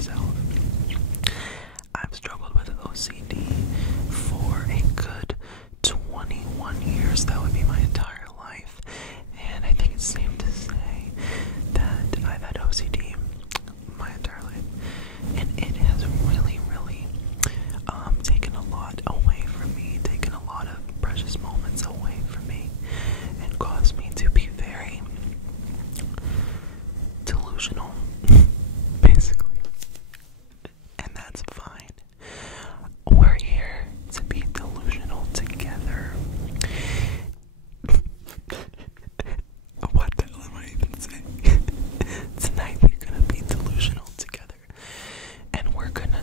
myself. I've struggled with OCD for a good 21 years. That would be my entire life. And I think it's safe to say that I've had OCD my entire life. And it has really, really taken a lot away from me, taken a lot of precious moments away from me, and caused me to be very delusional, basically. And that's fine. We're here to be delusional together. What the hell am I even saying? Tonight we're gonna be delusional together. And we're gonna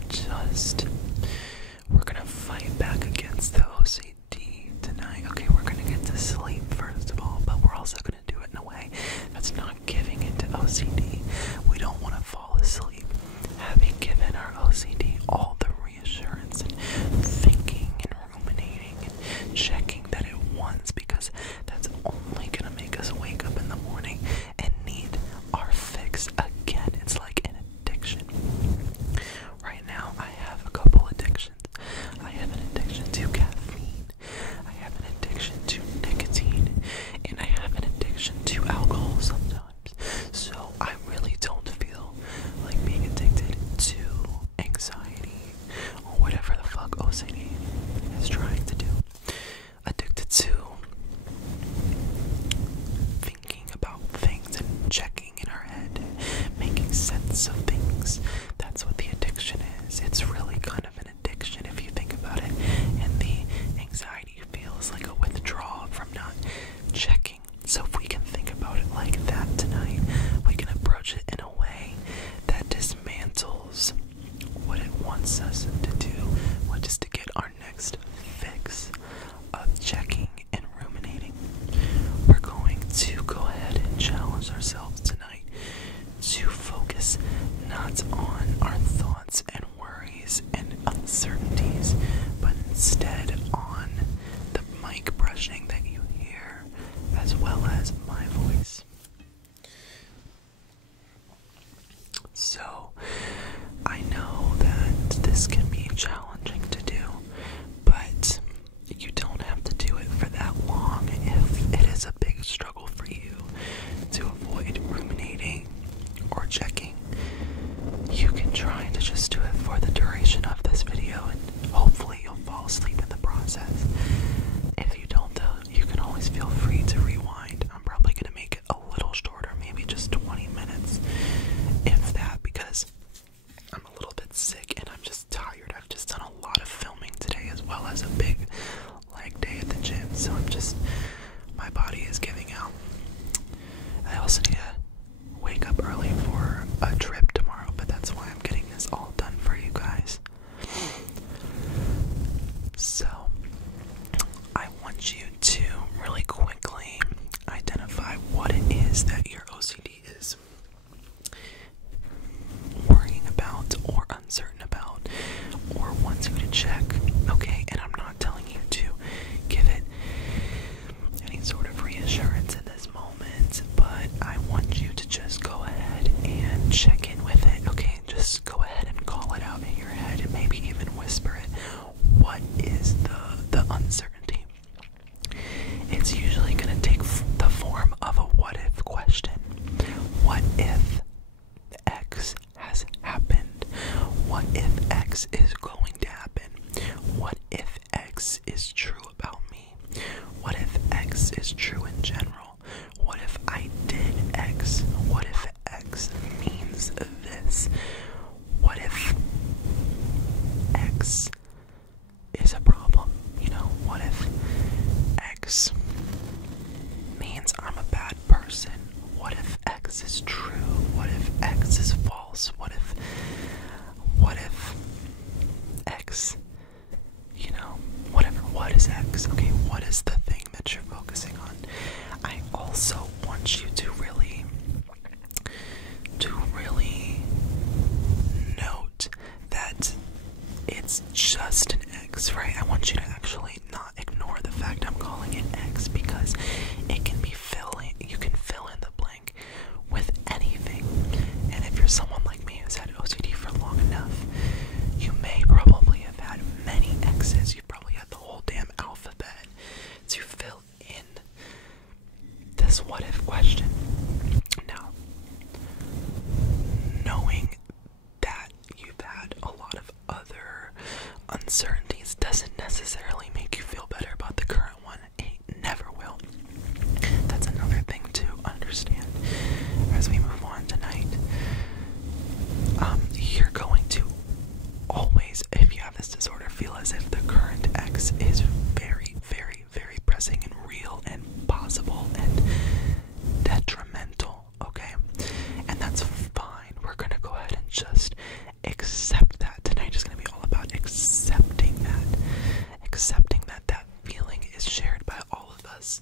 fight back against the OCD tonight. Okay, we're gonna get to sleep first of all, but we're also gonna do it in a way that's not giving into OCD. We don't want to fall asleep having given our OCD all the reassurance and thinking and ruminating and checking that it wants, because that's only gonna make us wake up in the morning and need our fix again. It's like an addiction. Right now, I have a couple addictions. I have an addiction to caffeine, I have an addiction to nicotine, and I have an addiction to alcohol sometimes. So I really don't feel like being addicted to anxiety or whatever the fuck OCD is trying to do. Addicted to thinking about things and checking in our head, making sense of things. That's what the addiction is. It's really kind of an addiction if you think about it. And the anxiety feels like a withdrawal from not checking. So if we can think about it like that tonight, we can approach it in a way that dismantles what it wants us to do, which is to get our next fix of checking and ruminating. We're going to go ahead and challenge ourselves tonight to focus not on our thoughts and worries and uncertainties, but instead on the mic brushing that you hear, as well as my voice. So, I know that this can be challenging to do, but you don't have to do it for that long if it is a big struggle for you to avoid ruminating or checking. You can try to just do it for the duration of this video, and hopefully you'll fall asleep in the process. If you don't though, you can always feel free to rewind. I'm probably going to make it a little shorter, maybe just 20 minutes, if that, because uncertainties doesn't necessarily make you feel better about the current one. It never will. That's another thing to understand as we move on tonight. You're going to always, if you have this disorder, feel as if the current X is very, very, very pressing and real and possible and detrimental, okay? And that's fine. We're going to go ahead and just accept that. Tonight is going to be all about accepting that. Accepting that that feeling is shared by all of us.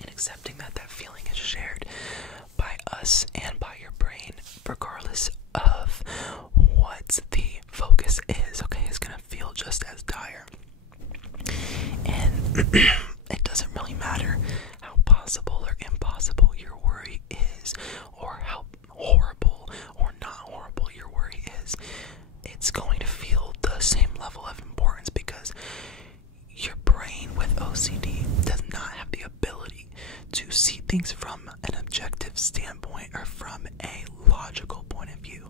And accepting that that feeling is shared by us and by your brain, regardless of what the focus is, okay? It's gonna feel just as dire. And it doesn't really matter how possible or impossible your worry is, or how horrible or not horrible your worry is. It's going to feel the same level of importance, because your brain with OCD does not have the ability to see things from an objective standpoint or from a logical point of view.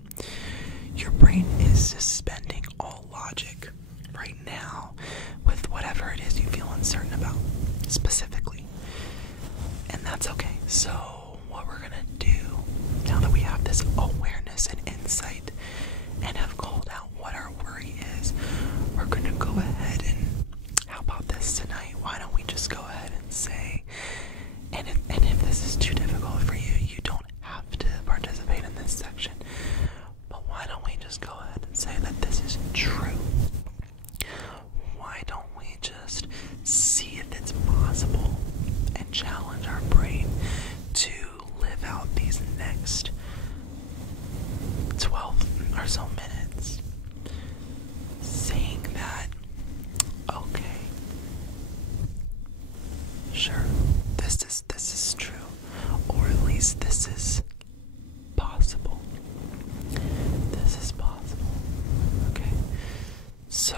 Your brain is suspending all logic right now with whatever it is you feel uncertain about specifically. And that's okay. So what we're gonna do, now that we have this awareness and insight and have called out what our worry is, we're gonna go ahead and, how about this tonight? Why don't we just go ahead and say, and if this is too difficult for you, you don't have to participate in this section, but why don't we just go ahead and say that this is true? Why don't we just see if it's possible and challenge our brain to live out these next 12 or so minutes saying that, okay, sure, this is true, or at least this is possible. This is possible. Okay. So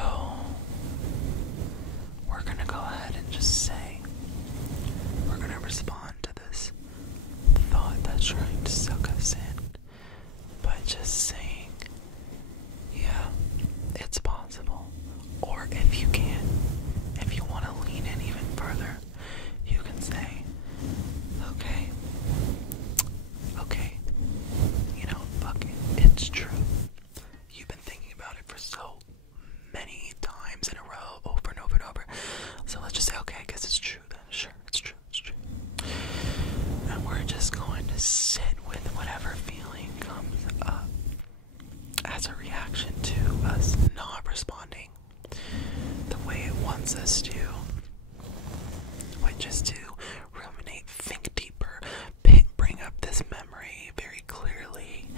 we're gonna go ahead and just say, we're gonna respond to this thought that's trying to suck us in by just saying, yeah, it's possible. Or if you can, if you want to lean in even further, you can say, okay, you know, fuck it, it's true. You've been thinking about it for so many times in a row, over and over and over. So let's just say, okay, I guess it's true then. Sure, it's true. And we're just going to sit with whatever feeling comes up as a reaction to us not responding the way it wants us to, which is to ruminate, think deeper, bring up this memory very clearly,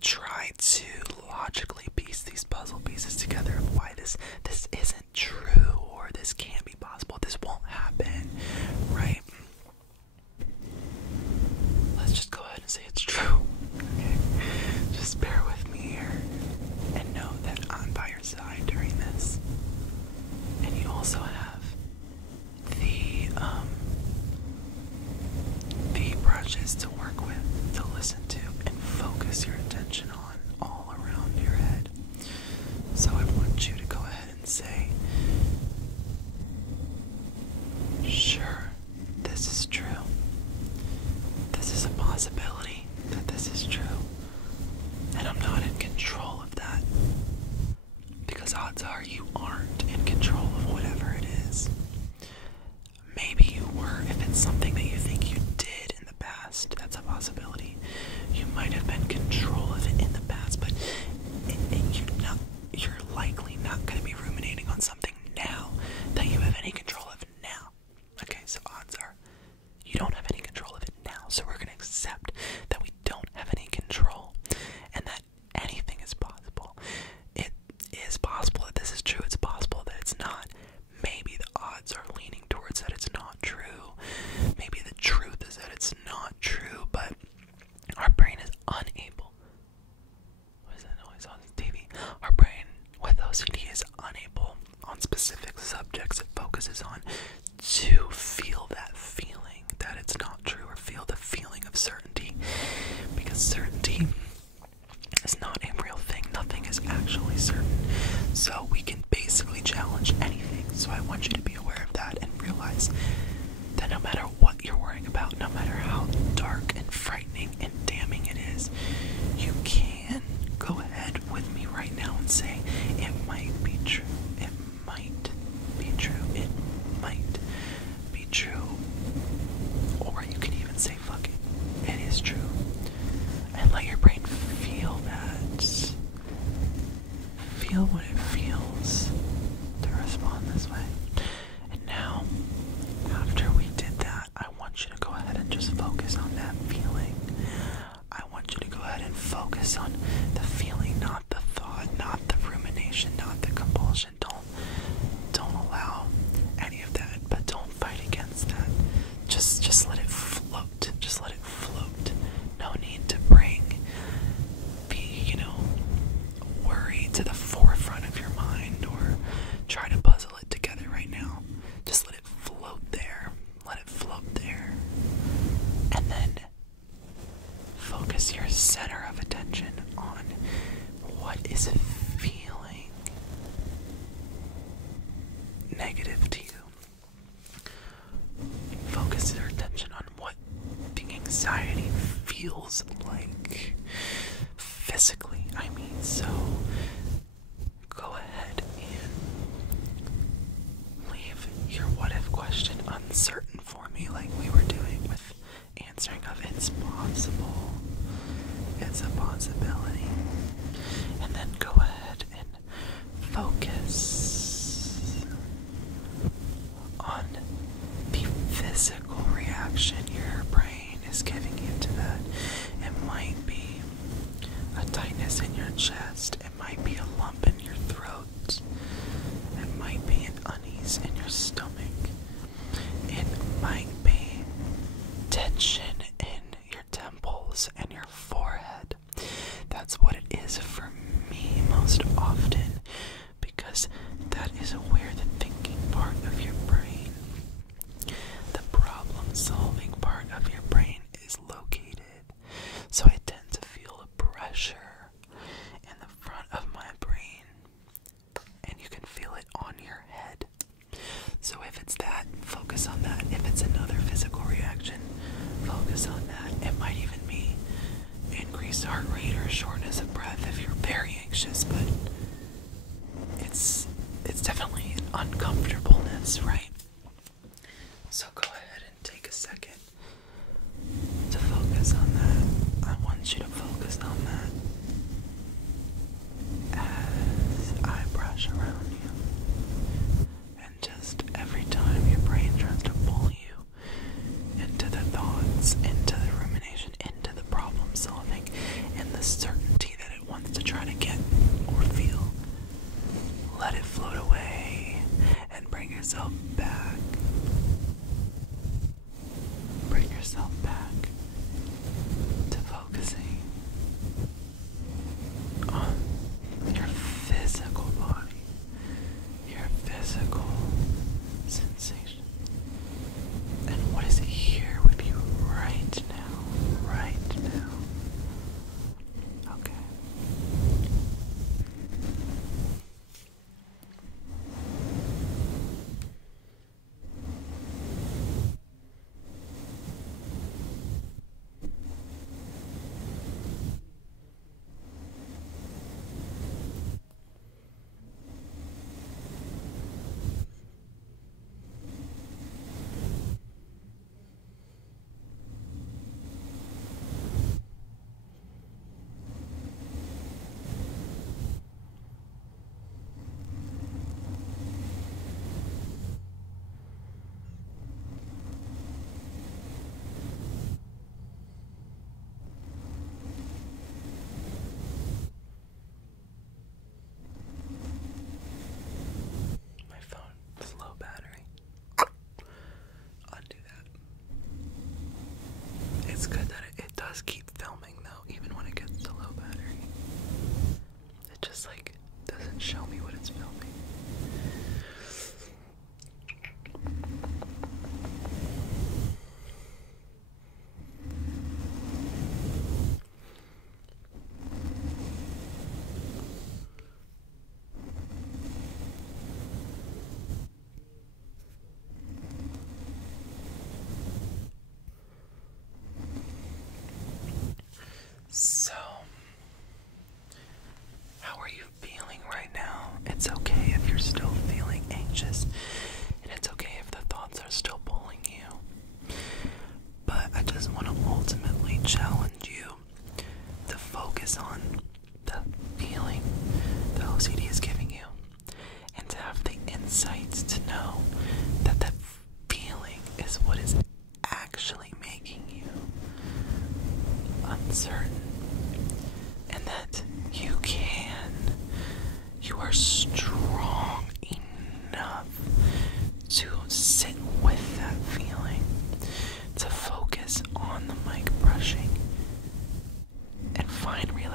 try to logically piece these puzzle pieces together of why this isn't true, or this can't be possible, this won't happen, right? Let's just go ahead and say it's true, okay? Just bear with me here, and know that I'm by your side during this. And you also have the feel what it feels to respond this way. And now, after we did that, I want you to go ahead and just focus on that feeling. I want you to go ahead and focus on the feeling, not the thought, not the rumination, not the compulsion. Don't allow any of that, but don't fight against that. Just let it float. Just let it float. No need to bring worry to the forefront of your mind or try to puzzle it together right now. Just let it float there. Let it float there. And then focus your center of attention on what is feeling negative to you. Focus your attention on what the anxiety feels like physically. So go ahead and leave your what if question uncertain for me, like we were doing with answering of it's possible, it's a possibility. And then go ahead and focus on the physical reaction your brain is giving you to that. It might be a tightness in your chest. It might be a lump in your throat. It might be an unease in your stomach. It might be tension in your temples and your forehead. That's what it is for me most often, because that is where the thinking part of your brain, the problem-solving part of your brain is located. So I tend to feel a pressure in the front of my brain, and you can feel it on your head. So if it's that, focus on that. If it's another physical reaction, focus on that. It might even be increased heart rate or shortness of breath if you're very anxious, but it's definitely an uncomfortableness, right? So go ahead and take a second to focus on that. I want you to focus on that as I brush around you. And just every time your brain tries to pull you into the thoughts, into the rumination, into the problem solving, and the certainty that it wants to try to get or feel, let it float away and bring yourself back. Bring yourself back to focusing on your physical body, your physical sensation, and what is here with you right now, right now. Okay. It's good that it does keep filming though, even when it gets to low battery. It just doesn't show me what it's filming. So, how are you feeling right now? It's okay if you're still feeling anxious, and it's okay if the thoughts are still pulling you. But I just want to ultimately challenge you to focus on the feeling the OCD is giving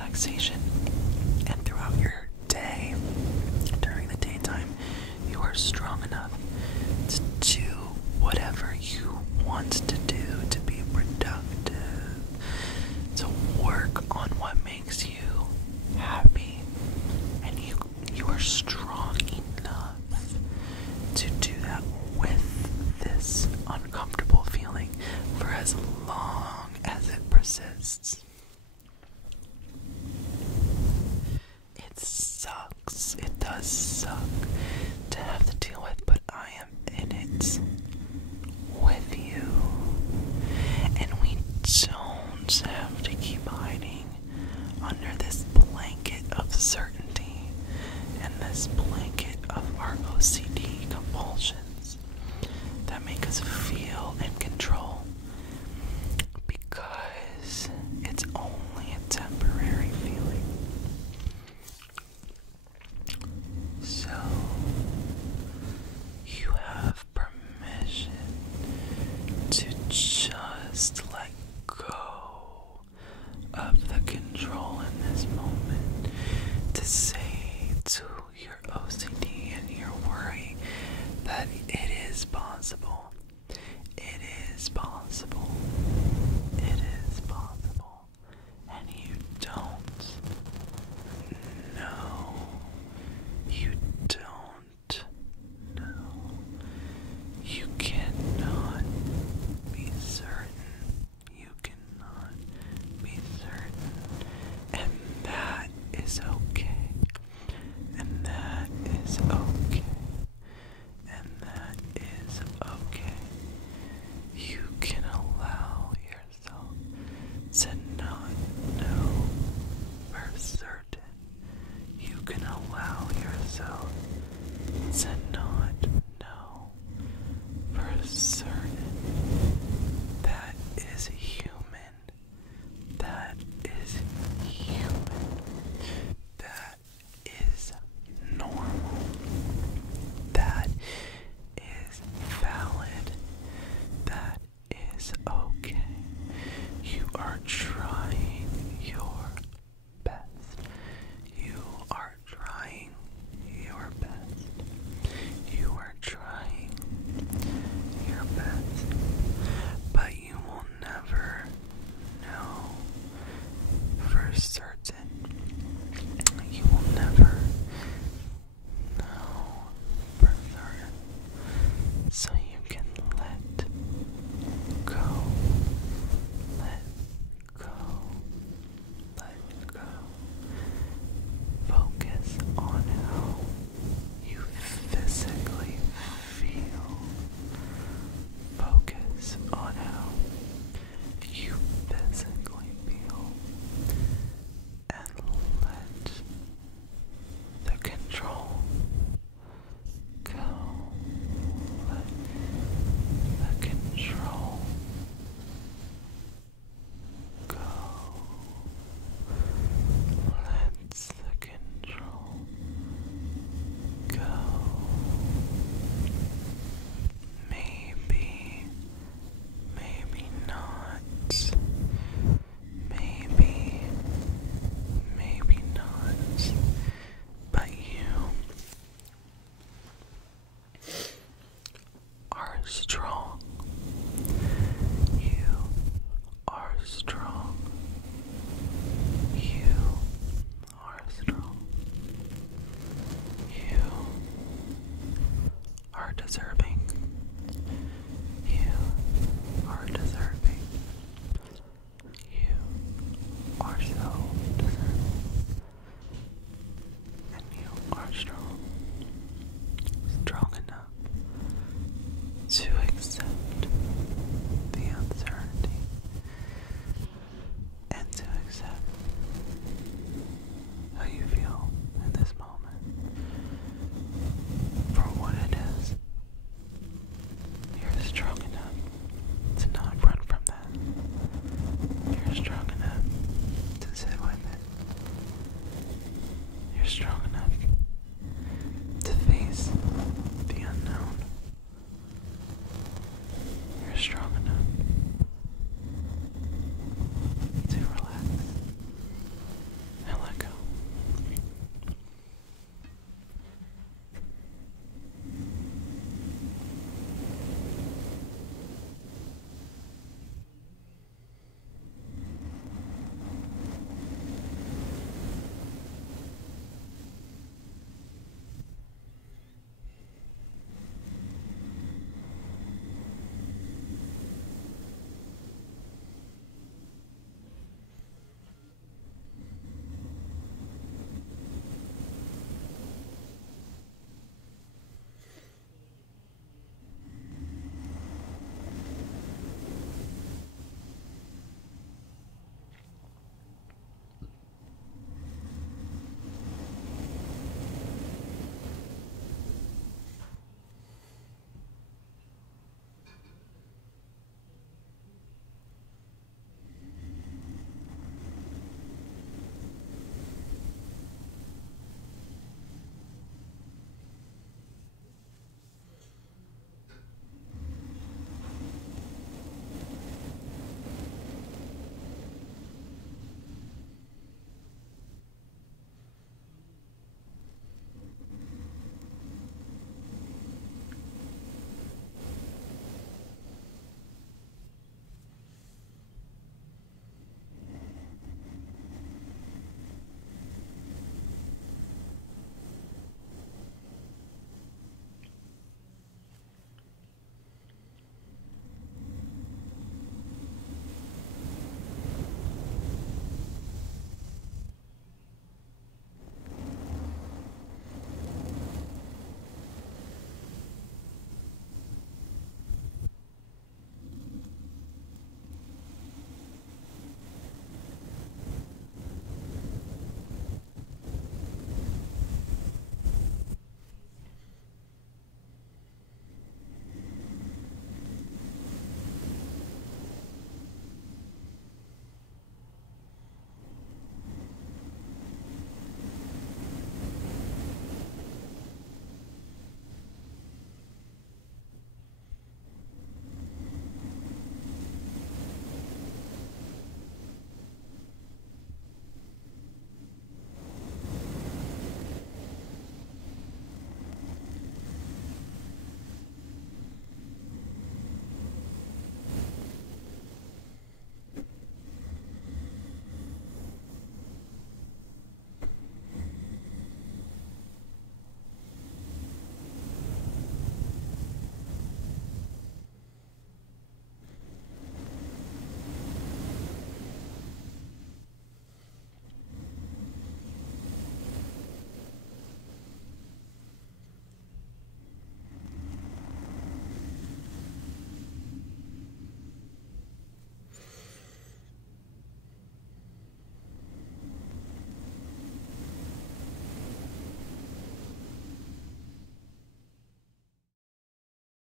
relaxation. And throughout your day, during the daytime, you are strong enough to do whatever you want to do, to be productive, to work on what makes you happy. And you are strong enough to do that with this uncomfortable feeling for as long as it persists. It sucks. It does suck to have to deal with, but I am in it with you. And we don't have to keep hiding under this blanket of certainty and this blanket of our OCD compulsions that make us feel in control, because it's only a temporary feeling. So you have permission to just let go of the control in this moment, to say to your OCD and your worry that it is possible. It is possible. It is possible. And you don't know. You don't know. You cannot be certain. You cannot be certain. And that is okay. And that is okay. And that is okay. You can allow yourself to not know for certain. You can allow yourself to not know for certain. That is human. That is human. That is normal. That is valid. That is okay. You are trying your best. You are trying your best. You are trying your best. But you will never know for certain. You will never know for certain. So you can let go. Let go. Let go. Focus on how you physically feel. Focus on how you physically feel. And let the control go. Let the control go. Let the control go. Maybe, maybe not. Maybe, maybe not. But you are strong. You are strong. You are strong. You are deserving. You are deserving. You are so deserving. And you are strong. Strong enough to accept the uncertainty and to accept how you feel in this moment for what it is. You're strong enough to not run from that. You're strong enough to sit with it. You're strong enough